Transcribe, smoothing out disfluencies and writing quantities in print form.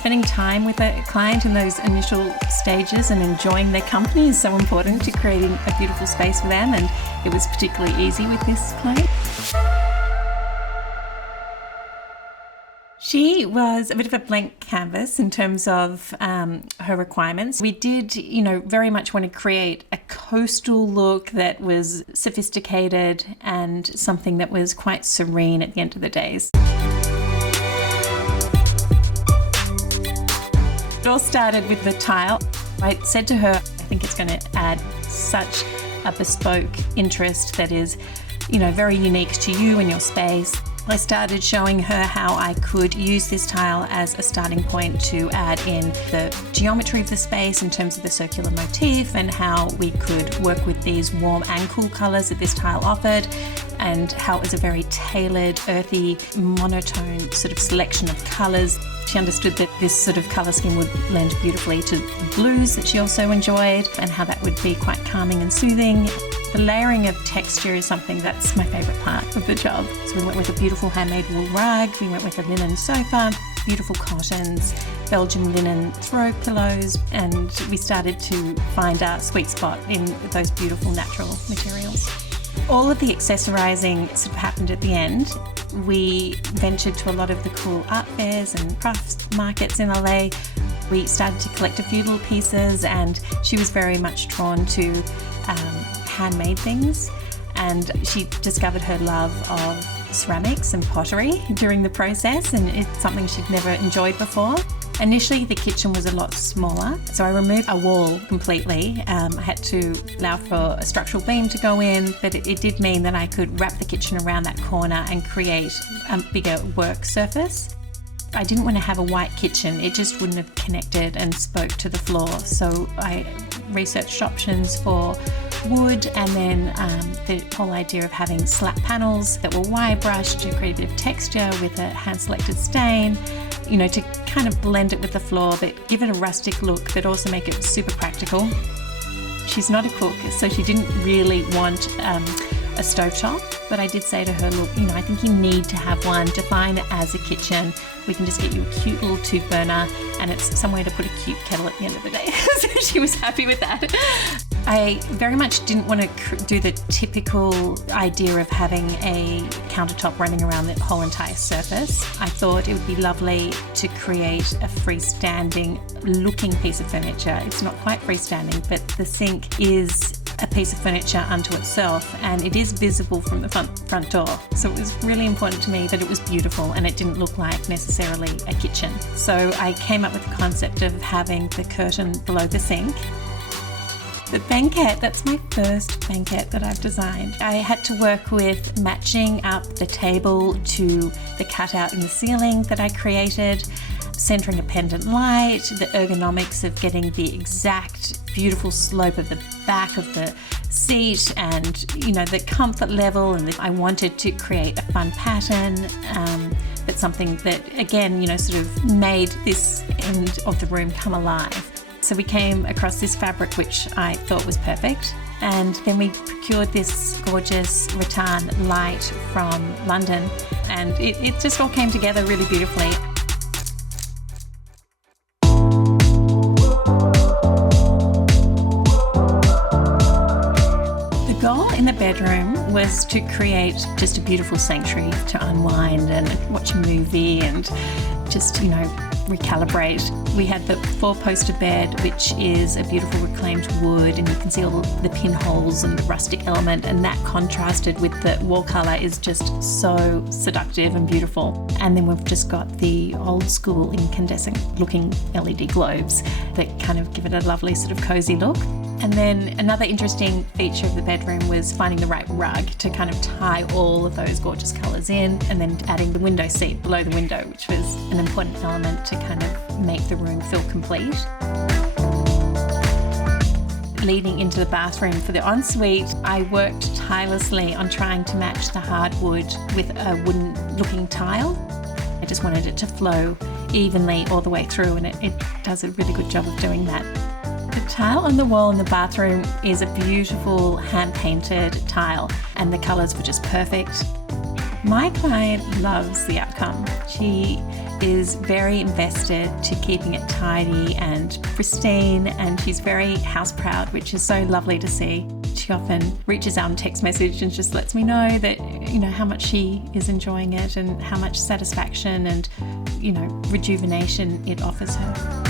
spending time with a client in those initial stages and enjoying their company is so important to creating a beautiful space for them, and it was particularly easy with this client. She was a bit of a blank canvas in terms of her requirements. We did, very much want to create a coastal look that was sophisticated and something that was quite serene at the end of the days. It all started with the tile. I said to her, I think it's going to add such a bespoke interest that is, very unique to you and your space. I started showing her how I could use this tile as a starting point to add in the geometry of the space in terms of the circular motif, and how we could work with these warm and cool colours that this tile offered, and how it was a very tailored, earthy, monotone sort of selection of colours. She understood that this sort of colour scheme would lend beautifully to the blues that she also enjoyed, and how that would be quite calming and soothing. The layering of texture is something that's my favourite part of the job. So we went with a beautiful handmade wool rug, we went with a linen sofa, beautiful cottons, Belgian linen throw pillows, and we started to find our sweet spot in those beautiful natural materials. All of the accessorising sort of happened at the end. We ventured to a lot of the cool art fairs and crafts markets in LA. We started to collect a few little pieces, and she was very much drawn to handmade things, and she discovered her love of ceramics and pottery during the process, and it's something she'd never enjoyed before. Initially, the kitchen was a lot smaller, so I removed a wall completely. I had to allow for a structural beam to go in, but it did mean that I could wrap the kitchen around that corner and create a bigger work surface. I didn't want to have a white kitchen, it just wouldn't have connected and spoke to the floor, so I researched options for wood, and then the whole idea of having slat panels that were wire brushed to create a bit of texture with a hand selected stain, to kind of blend it with the floor but give it a rustic look but also make it super practical. She's not a cook, so she didn't really want a stovetop, but I did say to her, look, I think you need to have one. Define it as a kitchen. We can just get you a cute little tube burner, and it's somewhere to put a cute kettle at the end of the day. So she was happy with that. I very much didn't want to do the typical idea of having a countertop running around the whole entire surface. I thought it would be lovely to create a freestanding looking piece of furniture. It's not quite freestanding, but the sink is a piece of furniture unto itself, and it is visible from the front door. So it was really important to me that it was beautiful and it didn't look like necessarily a kitchen. So I came up with the concept of having the curtain below the sink. The banquette, that's my first banquette that I've designed. I had to work with matching up the table to the cutout in the ceiling that I created, centering a pendant light, the ergonomics of getting the exact beautiful slope of the back of the seat, and the comfort level, and I wanted to create a fun pattern, but something that again sort of made this end of the room come alive. So we came across this fabric which I thought was perfect, and then we procured this gorgeous rattan light from London, and it just all came together really beautifully. The goal in the bedroom was to create just a beautiful sanctuary to unwind and watch a movie and just recalibrate. We had the 4-poster bed, which is a beautiful reclaimed wood, and you can see all the pinholes and the rustic element, and that contrasted with the wall colour is just so seductive and beautiful. And then we've just got the old school incandescent looking LED globes that kind of give it a lovely sort of cosy look. And then another interesting feature of the bedroom was finding the right rug to kind of tie all of those gorgeous colours in, and then adding the window seat below the window, which was an important element to kind of make the room feel complete. Leading into the bathroom for the ensuite, I worked tirelessly on trying to match the hardwood with a wooden looking tile. I just wanted it to flow evenly all the way through, and it does a really good job of doing that. The tile on the wall in the bathroom is a beautiful hand-painted tile, and the colours were just perfect. My client loves the outcome. She is very invested to keeping it tidy and pristine, and she's very house proud, which is so lovely to see. She often reaches out in text message and just lets me know that, how much she is enjoying it and how much satisfaction and, rejuvenation it offers her.